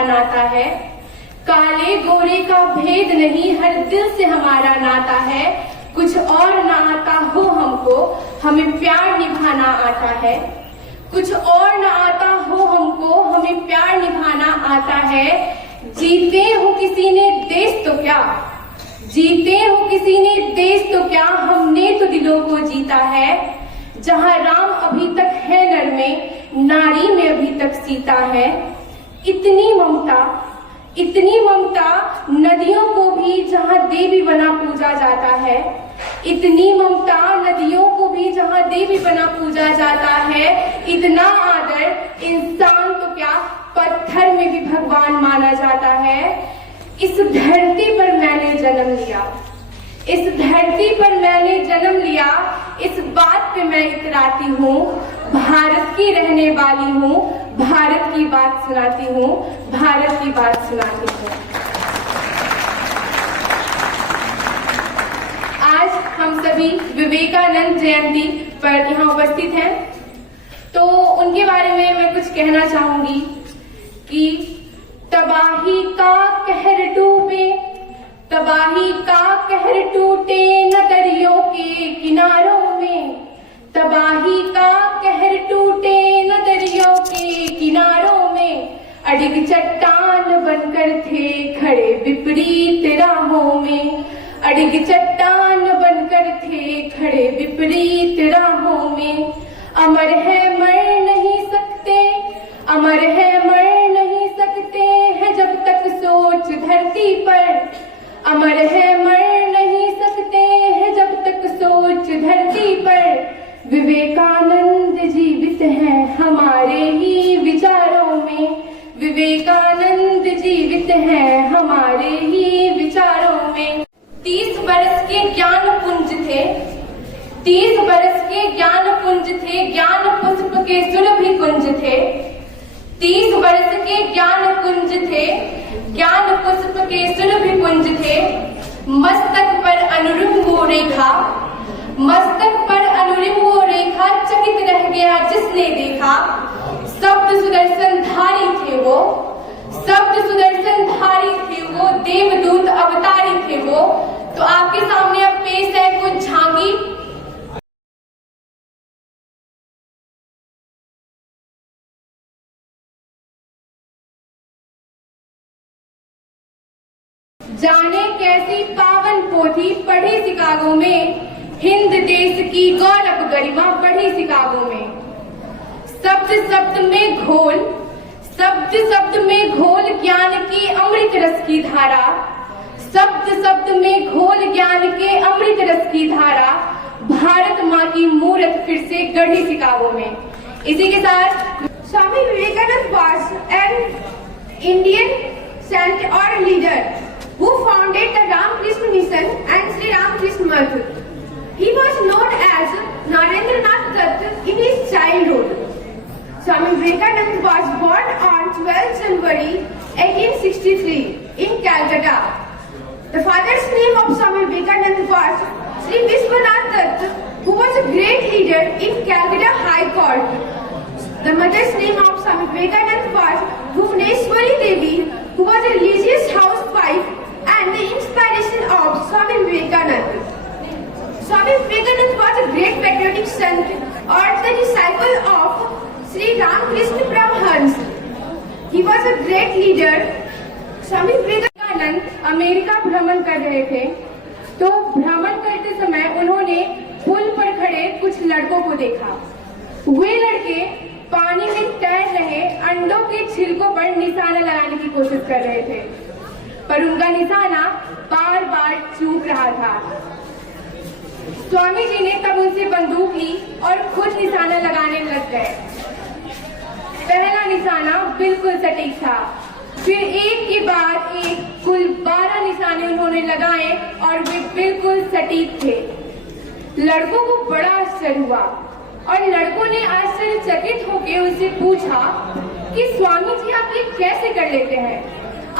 हमारा नाता है। काले गोरे का भेद नहीं, हर दिल से हमारा नाता है। कुछ और ना आता हो हमको, हमें प्यार निभाना आता है। कुछ और ना आता हो हमको, हमें प्यार निभाना आता है। जीते हो किसी ने देश तो क्या, जीते हो किसी ने देश तो क्या, हमने तो दिलों को जीता है। जहाँ राम अभी तक है नर में, नारी में अभी तक सीता है। इतनी ममता, इतनी ममता, नदियों को भी जहाँ देवी बना पूजा जाता है। इतनी ममता, नदियों को भी जहाँ देवी बना पूजा जाता है। इतना आदर, इंसान तो क्या पत्थर में भी भगवान माना जाता है। इस धरती पर मैंने जन्म लिया, इस धरती पर मैंने जन्म लिया, इस बात पे मैं इतराती हूँ। भारत की रहने वाली हूँ, भारत की बात सुनाती हूँ, भारत की बात सुनाती हूँ। आज हम सभी विवेकानंद जयंती पर यहाँ उपस्थित हैं, तो उनके बारे में मैं कुछ कहना चाहूंगी कि तबाही का कहर डूबे, तबाही का कहर टूटे न दरियों के किनारों में। तबाही का कहर टूटे न दरियों के किनारों में। अडिग चट्टान बनकर थे खड़े विपरीत राहों में। अडिग चट्टान बनकर थे खड़े विपरीत राहों में। अमर है मर नहीं सकते, अमर है मर नहीं सकते हैं जब तक सोच धरती पर। अमर है मर नहीं सकते हैं जब तक सोच धरती पर। विवेकानंद जीवित हैं हमारे ही विचारों में। विवेकानंद जीवित हैं हमारे ही विचारों में। 30 बरस के ज्ञान पुंज थे, 30 बरस के ज्ञान पुंज थे, ज्ञान पुष्प के सुरभि कुंज थे। 30 वर्ष के ज्ञान कुंज थे, ज्ञान पुष्प के सुरभि कुंज थे। मस्तक पर अनुरिम वो रेखा, मस्तक पर अनुरिम वो रेखा, चकित रह गया जिसने देखा। शब्द सुदर्शन धारी थे वो, शब्द सुदर्शन धारी थे वो, देवदूत अवतारी थे वो। तो आपके सामने अब पेश है कुछ झांकी। जाने कैसी पावन पोथी पढ़ी शिकागो में, हिंद देश की गौरव गरिमा बढ़ी शिकागो में। शब्द शब्द में घोल, शब्द शब्द में घोल ज्ञान की अमृत रस की धारा। शब्द शब्द में घोल ज्ञान के अमृत रस की धारा। भारत माँ की मूरत फिर से गढ़ी शिकागो में। इसी के साथ Swami Vivekananda was an Indian saint or leader who founded the Ramakrishna Mission and Sri Ramakrishna Math. He was known as Narendranath Dutt in his childhood. Swami Vivekananda was born on 12 January 1863 in Calcutta. The father's name of Swami Vivekananda was Sri Vishwanath Dutt, who was a great leader in Calcutta High Court. The mother's name of Swami Vivekananda was Bhuvaneshwari Devi, who was a religious housewife and the inspiration of Swami Vivekananda. Swami Vivekananda was a great patriotic saint or the disciple of Sri Ramakrishna Paramahansa. He was a great leader. Swami Vivekananda America भ्रमण कर रहे थे, तो भ्रमण करते समय उन्होंने पुल पर खड़े कुछ लड़कों को देखा। वे लड़के पानी में तैर रहे अंडों के छिलकों पर निशाना लगाने की कोशिश कर रहे थे, पर उनका निशाना बार बार चूक रहा था। स्वामी जी ने तब उनसे बंदूक ली और खुद निशाना लगाने लग गए। पहला निशाना बिल्कुल सटीक था, फिर एक के बाद एक कुल 12 निशाने उन्होंने लगाए और वे बिल्कुल सटीक थे। लड़कों को बड़ा आश्चर्य हुआ और लड़कों ने आश्चर्यचकित होकर उनसे पूछा कि स्वामी जी आप ये कैसे कर लेते हैं,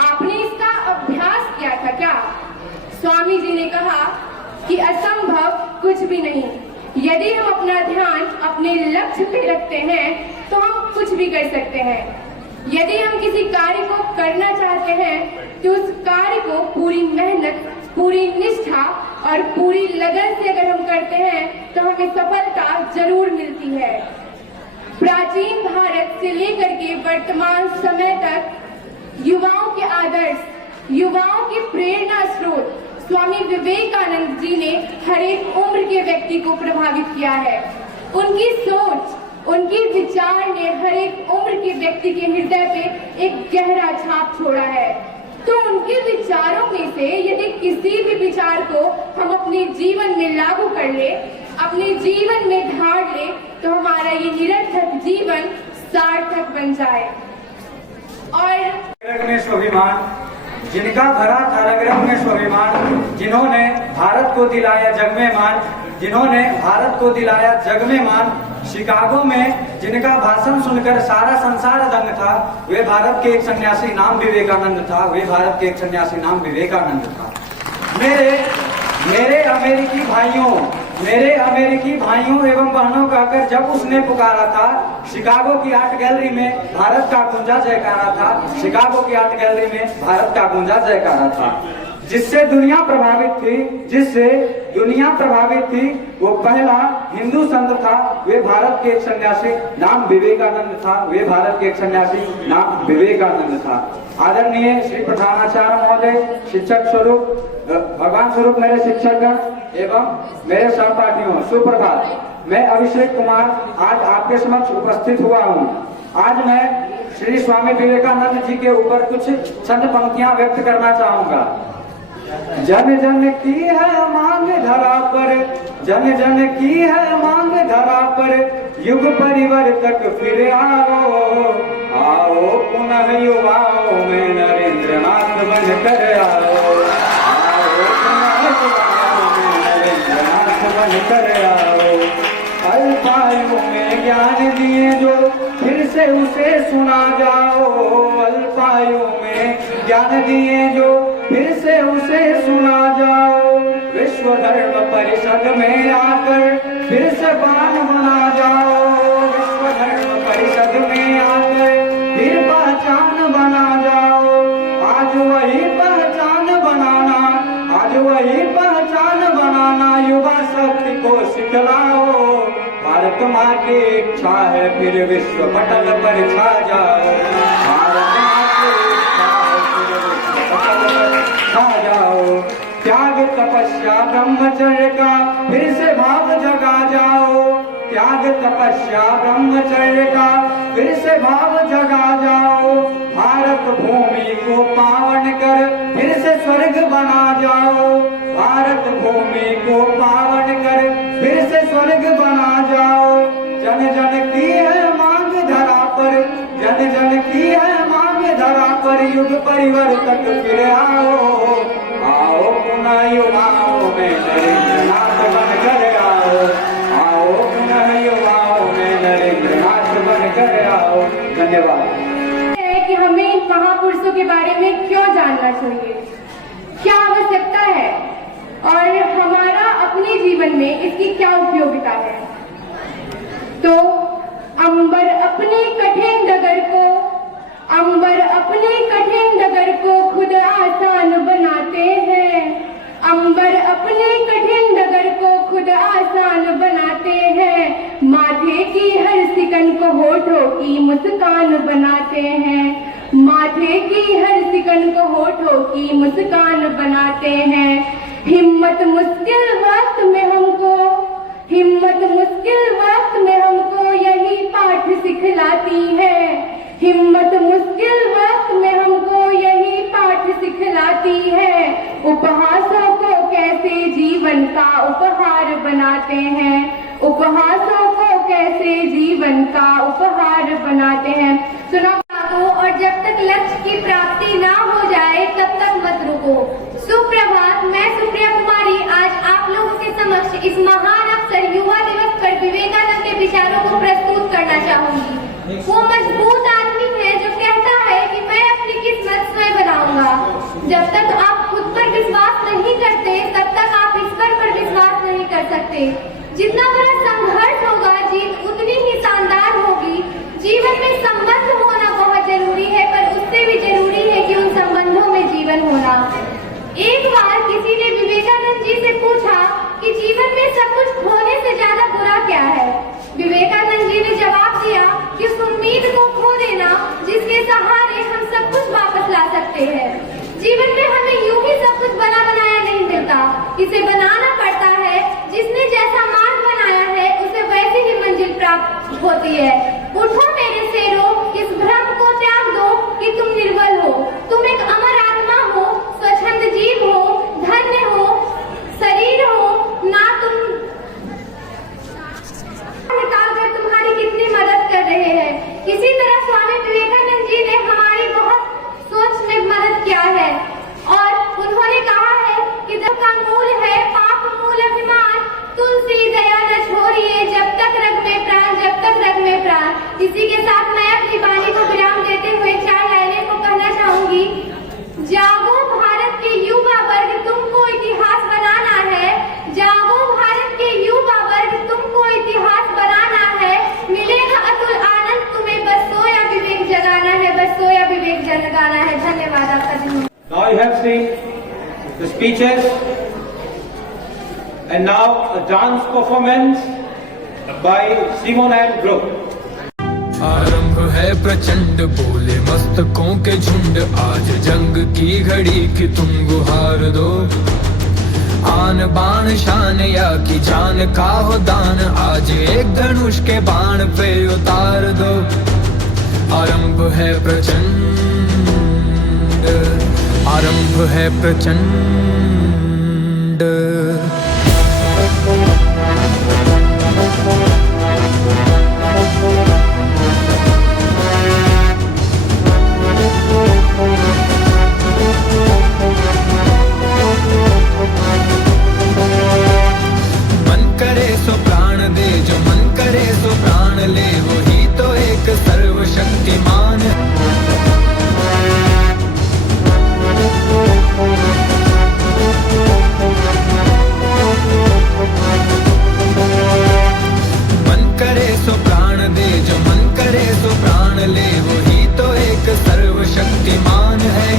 आपने इसका अभ्यास किया था क्या? स्वामी जी ने कहा कि असंभव कुछ भी नहीं, यदि हम अपना ध्यान अपने लक्ष्य पे रखते हैं तो हम कुछ भी कर सकते हैं। यदि हम किसी कार्य को करना चाहते हैं तो उस कार्य को पूरी मेहनत, पूरी निष्ठा और पूरी लगन से अगर हम करते हैं तो हमें सफलता जरूर मिलती है। प्राचीन भारत से लेकर के वर्तमान समय तक युवाओं के आदर्श, युवाओं के प्रेरणा स्रोत स्वामी विवेकानंद जी ने हर एक उम्र के व्यक्ति को प्रभावित किया है। उनकी सोच, उनके विचार ने हर एक उम्र के व्यक्ति के हृदय पे एक गहरा छाप छोड़ा है। तो उनके विचारों में से यदि किसी भी विचार को हम अपने जीवन में लागू कर ले, अपने जीवन में ढाल ले, तो हमारा ये निरर्थक जीवन सार्थक बन जाए। और स्वाभिमान, जिनका भरा था रग रग में स्वाभिमान, जिन्होंने भारत को दिलाया जग में मान, जिन्होंने भारत को दिलाया जग में मान, शिकागो में जिनका भाषण सुनकर सारा संसार दंग था, वे भारत के एक सन्यासी नाम विवेकानंद था। वे भारत के एक सन्यासी नाम विवेकानंद था। मेरे अमेरिकी भाइयों एवं बहनों का कर जब उसने पुकारा था, शिकागो की आर्ट गैलरी में भारत का गूंजा जयकारा था। शिकागो की आर्ट गैलरी में भारत का गूंजा जयकारा था। जिससे दुनिया प्रभावित थी वो पहला हिंदू संत था। वे भारत के एक सन्यासी नाम विवेकानंद था। वे भारत के एक सन्यासी नाम विवेकानंद था। आदरणीय श्री प्रधानाचार्य महोदय, शिक्षक स्वरूप, भगवान स्वरूप मेरे शिक्षक एवं मेरे सहपाठियों, सुप्रभात। मैं अभिषेक कुमार आज आपके समक्ष उपस्थित हुआ हूँ। आज मैं श्री स्वामी विवेकानंद जी के ऊपर कुछ चंद पंक्तियां व्यक्त करना चाहूंगा। जन जन की है मांग धरा पर, जन जन की है मांग धरा पर, युग परिवर्तक फिर आओ, आओ पुनः युवाओं में नरेंद्रनाथ बनकर आओ, आओ पुनः युवाओं में नरेंद्रनाथ बनकर आओ। अल्पायु में ज्ञान दिए जो फिर से उसे सुना जाओ, अल्पायु में ज्ञान दिए जो फिर से उसे सुना जाओ। विश्व धर्म परिषद में आकर फिर से बान बना जाओ, विश्व धर्म परिषद में आकर फिर पहचान बना जाओ। आज वही पहचान बनाना युवा शक्ति को सिखलाओ। भारत माँ की इच्छा है फिर विश्व पटल पर छा जाओ, भारत माँ की इच्छा है फिर विश्व पटल पर छा जाओ। त्याग तपस्या ब्रह्मचर्य का फिर से भाव जगा जाओ, त्याग तपस्या ब्रह्मचर्य का फिर से भाव जगा जाओ। भारत भूमि को पावन कर फिर से स्वर्ग बना जाओ, भारत भूमि को पावन कर फिर से स्वर्ग बना जाओ। जन जन की है मांग धरा पर, जन जन की है मांग धरा पर, युग परिवर्तक फिर आओ, आओ पुनः युवाओं में नरेंद्रनाथ बनकर आओ, आओ पुनः युवाओं में नरेंद्रनाथ बनकर आओ। धन्यवाद। कि हमें इन महापुरुषों के बारे में क्यों जानना चाहिए, क्या आवश्यकता है और हमारा अपने जीवन में इसकी क्या उपयोगिता है। तो अंबर अपने कठिन डगर को, अंबर अपने कठिन डगर को खुद आसान बनाते हैं, अंबर अपने कठिन डगर को खुद आसान बनाते हैं। माथे की हर सिकन को होठों की मुस्कान बनाते हैं, माथे की हर सिकन को होठों की मुस्कान बनाते हैं। हिम्मत मुश्किल वक्त में हमको, हिम्मत मुश्किल वक्त में हमको यही पाठ सिखलाती है, हिम्मत मुश्किल वक्त में हमको यही पाठ सिखलाती है। उपहासों को कैसे जीवन का उपहार बनाते हैं, उपहासों को कैसे जीवन का उपहार बनाते हैं। सुना और जब तक लक्ष्य की प्राप्ति ना हो जाए तब तक मत रुको। सुप्रभात, मैं सुप्रिया कुमारी आज आप लोगों के समक्ष इस महान अवसर युवा दिवस पर विवेकानंद के विचारों को प्रस्तुत करना चाहूंगी। वो मजबूत आदमी है जो कहता है कि मैं अपनी किस्मत स्वयं बनाऊंगा। जब तक आप खुद पर विश्वास नहीं करते तब तक आप ईश्वर पर विश्वास नहीं कर सकते। जितना बड़ा संघर्ष होगा जीत उतनी ही शानदार होगी। जीवन में संबंध होना बहुत जरूरी जीवन में हमें यूं ही सब कुछ बना बनाया नहीं मिलता, इसे बनाना पड़ता है। जिसने जैसा मार्ग बनाया है उसे वैसी ही मंजिल प्राप्त होती है। उठो मेरे शेरों, इस भ्रम को त्याग दो कि तुम निर्बल हो। तुम एक अमर आत्मा हो, स्वच्छंद जीव हो, धन्य हो, शरीर हो ना। तुम निकालकर तुम्हारी कितनी मदद कर रहे हैं। इसी तरह स्वामी विवेकानंद जी ने हमारी बहुत सोच में मदद किया है और उन्होंने कहा है कि जब का मूल है पाप मूल अभिमान, तुलसी दया न छोड़िए, जब तक रग में प्राण, जब तक रग में प्राण। इसी के साथ मैं अपनी वाणी को विराम देते हुए 4 लाइनें को कहना चाहूंगी। जागो भारत के युवा वर्ग, तुमको इतिहास बनाना है। जागो भारत के युवा वर्ग, तुमको इतिहास बनाना है। मिलेगा अतुल आनंद तुम्हें, बस सोया विवेक जगाना है, बस सोया विवेक जगाना है। धन्यवाद आपका। धन्यवाद। Now you have seen the speeches and now a dance performance by Simon and Group. आरंभ है प्रचंड, बोले मस्तकों के झुंड, आज जंग की घड़ी की तुम गुहार दो। आन बाण शान या की जान का हो दान, आज एक धनुष के बाण पे उतार दो। आरंभ है प्रचंड, आरंभ है प्रचंड। मन करे सो प्राण दे, जो मन करे सो प्राण ले, वही तो एक सर्वशक्तिमान। मन करे सो प्राण दे, जो मन करे सो प्राण ले, वही तो एक सर्वशक्तिमान है।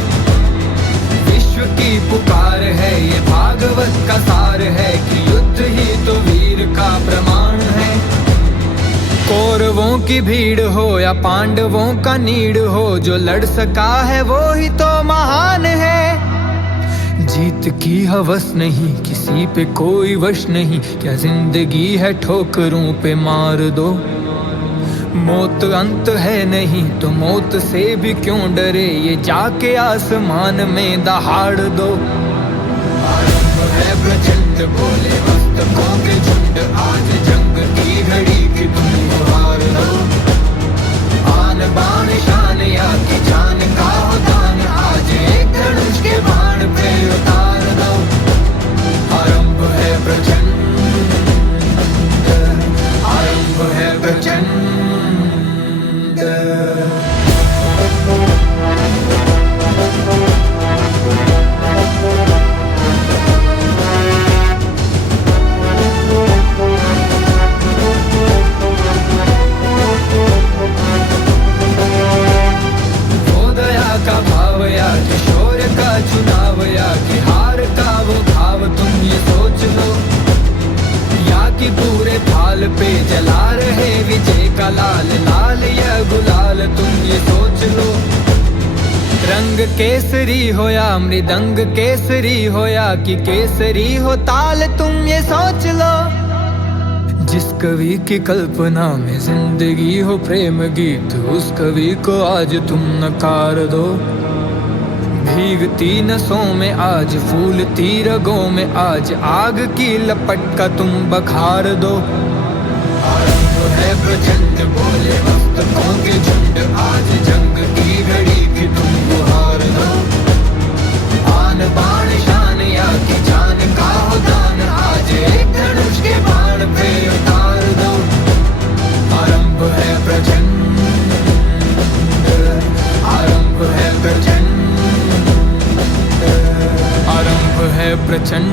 विश्व की पुकार है, ये भागवत का सार है कि युद्ध ही तो वीर का प्रमाण है। कौरवों की भीड़ हो या पांडवों का नीड़ हो, जो लड़ सका है वो ही तो महान है। जीत की हवस नहीं, किसी पे कोई वश नहीं, क्या जिंदगी है ठोकरों पे मार दो। मौत अंत है नहीं तो मौत से भी क्यों डरे, ये जाके आसमान में दहाड़ दो। आरंभ है प्रचंड, बोले मस्तकों के झुंड, आज जंग की घड़ी की तुम गुहार दो। आन बाण शान या की जान का हो दान, आज एक धनुष के बाण पे उतार दो। आरंभ है प्रचंड, आरंभ है प्रचंड। चुनाव या कि हार का वो भाव, तुम ये सोच लो। या कि पूरे थाल पे जला रहे विजय का लाल लाल या गुलाल, तुम ये सोच लो। रंग केसरी हो या मृदंग केसरी हो या कि केसरी हो ताल, तुम ये सोच लो। जिस कवि की कल्पना में जिंदगी हो प्रेम गीत, उस कवि को आज तुम नकार दो। भीगती नसों में आज, फूलती रगों में आज, आग की लपट का तुम बखार दो। आरंभ है प्रचंड, बोले मस्तकों के झुंड, आज जंग की घड़ी की तुम गुहार दो। आन बाण शान या की जान का हो दान, आज एक धनुष के बाण पे उतार दो। आरंभ है प्रचंड, आरंभ है प्रचंड, आरंभ है प्रचंड।